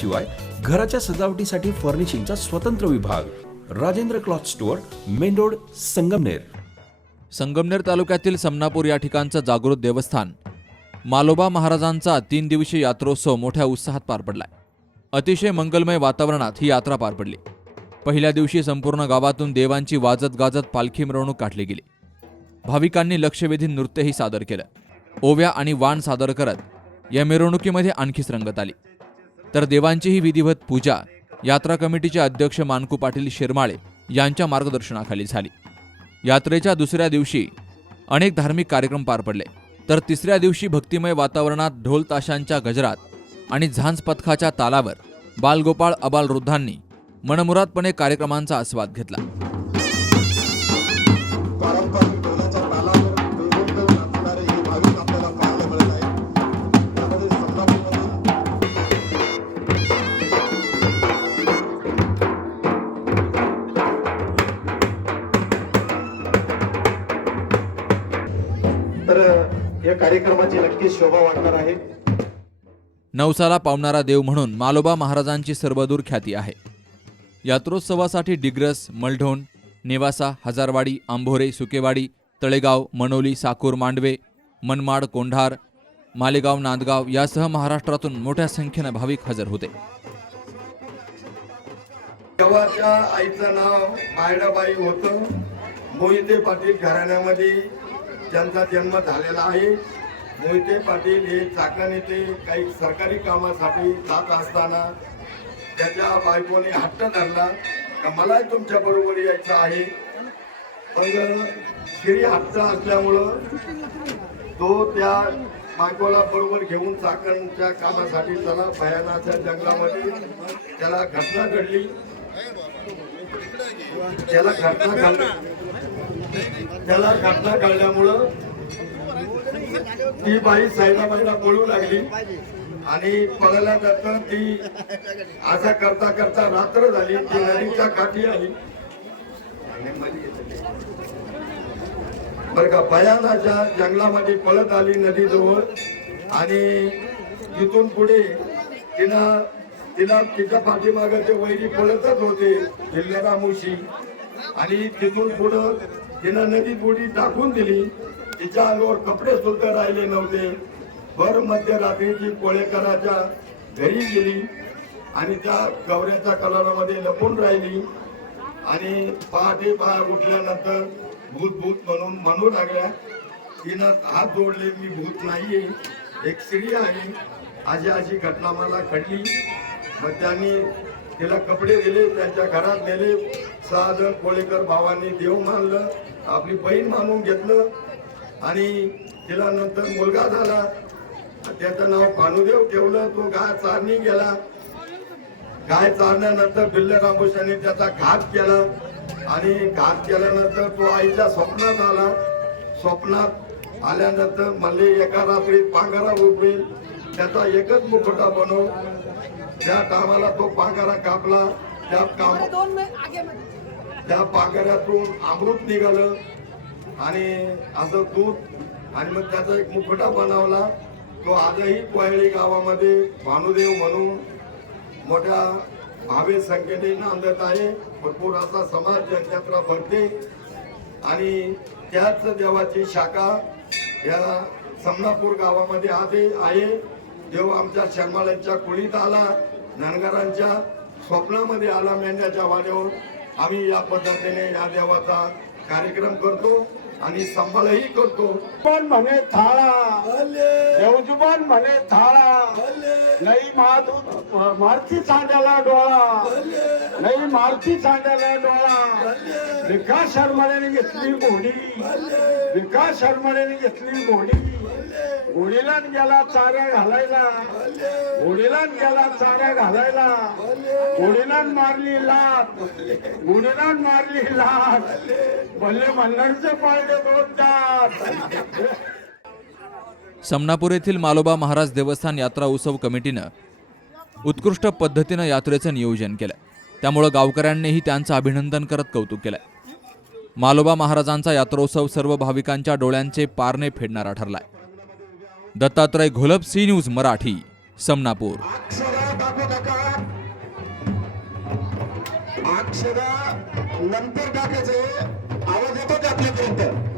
शिवाय घराच्या सजावटीसाठी फर्निशिंगचा स्वतंत्र विभाग. Rajendra cloth store main road Sangamner. Sangamner तालुक्यातील समनापूर या ठिकाणचं जागृत देवस्थान. मालोबा महाराजांचा तीन दिवसीय यात्रोत्सव मोठ्या उत्साहात पार पडलाय. अतिशय मंगलमय वातावरणात ही यात्रा पार पडली. पहिल्या दिवशी संपूर्ण गावातून देवांची वाजत गाजत पालखी मिरवणूक काढली गेली. भाविकांनी लक्षवेधी नृत्यही सादर केलं. ओव्या आणि वाण सादर करत या मिरवणुकीमध्ये आणखीच रंगत आली. तर देवांची ही विधिवत पूजा यात्रा कमिटीचे अध्यक्ष मानकू पाटील शिरमाळे यांच्या मार्गदर्शनाखाली झाली. यात्रेच्या दुसऱ्या दिवशी अनेक धार्मिक कार्यक्रम पार पडले. तर तिसऱ्या दिवशी भक्तिमय वातावरणात ढोल ताशांच्या गजरात आणि झांज पथकाच्या तालावर बालगोपाळ अबालवृद्धांनी मनमुरादपणे कार्यक्रमांचा आस्वाद घेतला. कार्यक्रमाची नक्कीच शोभा वाढणार आहे. नवसाला पावणारा देव म्हणून मालोबा महाराजांची सर्वदूर ख्याती आहे. यात्रोत्सवासाठी डिग्रस मलढोण नेवासा हजारवाडी आंभोरे सुकेवाडी तळेगाव मनोली साकूर मांडवे मनमाड कोंढार मालेगाव नांदगाव यासह महाराष्ट्रातून मोठ्या संख्येनं भाविक हजर होते. आईचं नाव मायडाबाई होतं. मोहिते पाटील घराण्यामध्ये त्यांचा जन्म झालेला आहे. मोहिते पाटील हे चाकण येथे काही सरकारी कामासाठी जात असताना त्याच्या बायकोने हट्ट धरला. का मलाही तुमच्या बरोबर यायचं आहे. पण श्री हट्ट असल्यामुळं तो त्या बायकोला बरोबर घेऊन चाकणच्या कामासाठी त्याला भयानाच्या जंगलामध्ये त्याला घटना घडली. त्याला घटना घडली. त्याला घटना कळल्यामुळं ती बाई साईबाबाईला पळू लागली. आणि पळल्यानंतर ती असा करता करता रात्र झाली. ती नदीच्या काठी आली. बर का भयानाच्या जंगलामध्ये पळत आली नदीजवळ आणि तिथून पुढे तिनं तिला तिच्या पाठीमागे ते वैरी पळतच होते जिल्ह्याला मुशी आणि तिथून पुढं तिनं नदीत उडी टाकून दिली तिच्या अंगावर कपडे सुद्धा राहिले नव्हते. भर मध्यरात्रीची कोळेकराच्या घरी गेली आणि त्या गवऱ्याच्या कलरामध्ये लपून राहिली. आणि पहाटे पहा उठल्यानंतर भूत भूत म्हणून म्हणू लागल्या तिनं हात जोडले मी भूत नाहीये. एक स्त्री आहे. अशी अशी घटना मला घडली. मग त्यांनी तिला कपडे दिले त्यांच्या घरात नेले. सहा जण कोळेकर भावांनी देव मानलं आपली बहीण मानून घेतलं. आणि तिला नंतर मुलगा झाला. त्याचं नाव भानुदेव ठेवलं. तो गाय चारणी गेला. गाय चारण्यानंतर बिल्ल रामभूषाने त्याचा घात केला. आणि घात केल्यानंतर तो आईच्या स्वप्नात आला. स्वप्नात आल्यानंतर मल्ले एका रात्रीत पांघरा उभेल त्याचा एकच मुखोटा बनव त्या कामाला तो पांघरा कापला त्या काम त्या पांघऱ्यातून अमृत निघालं आणि असं दूध आणि मग त्याचा एक मुखोटा बनवला. तो आजही कोयळी गावामध्ये भानुदेव म्हणून मोठ्या भावे संख्येने नांदत आहे. भरपूर असा समाज जनयात्रा भरते. आणि त्याच देवाची शाखा या समनापूर गावामध्ये आधी आहे. देव आमच्या शर्माळ्यांच्या कुळीत आला धनगरांच्या स्वप्नामध्ये आला मेंढ्याच्या वाड्यावर आम्ही या पद्धतीने या देवाचा कार्यक्रम करतो आणि सांभाळही करतो. पण म्हणे थाळा. देवजुबान म्हणे थाळा. नाही माधू मारती चांड्याला डोळा. नाही मारती चांड्याला डोळा. विकास शर्माने घेतली घोडी विकास शर्माने घेतली घोडी घोडीला गेला चाऱ्या घालायला. घोडीला गेला चाऱ्या घालायला. घोडीला मारली लाट घोडीला मारली लाट भले. मल्हारचे पाळले दोन दात. समनापूर येथील मालोबा महाराज देवस्थान यात्रा उत्सव कमिटीनं उत्कृष्ट पद्धतीनं यात्रेचं नियोजन केलं त्यामुळं गावकऱ्यांनीही त्यांचं अभिनंदन करत कौतुक केलं मालोबा महाराजांचा यात्रोत्सव सर्व भाविकांच्या डोळ्यांचे पारणे फेडणारा ठरलाय. Dattatray Gholap C news Marathi Samnapur. नंतर टाकायचं. आवाज येतो का आपल्यापर्यंत?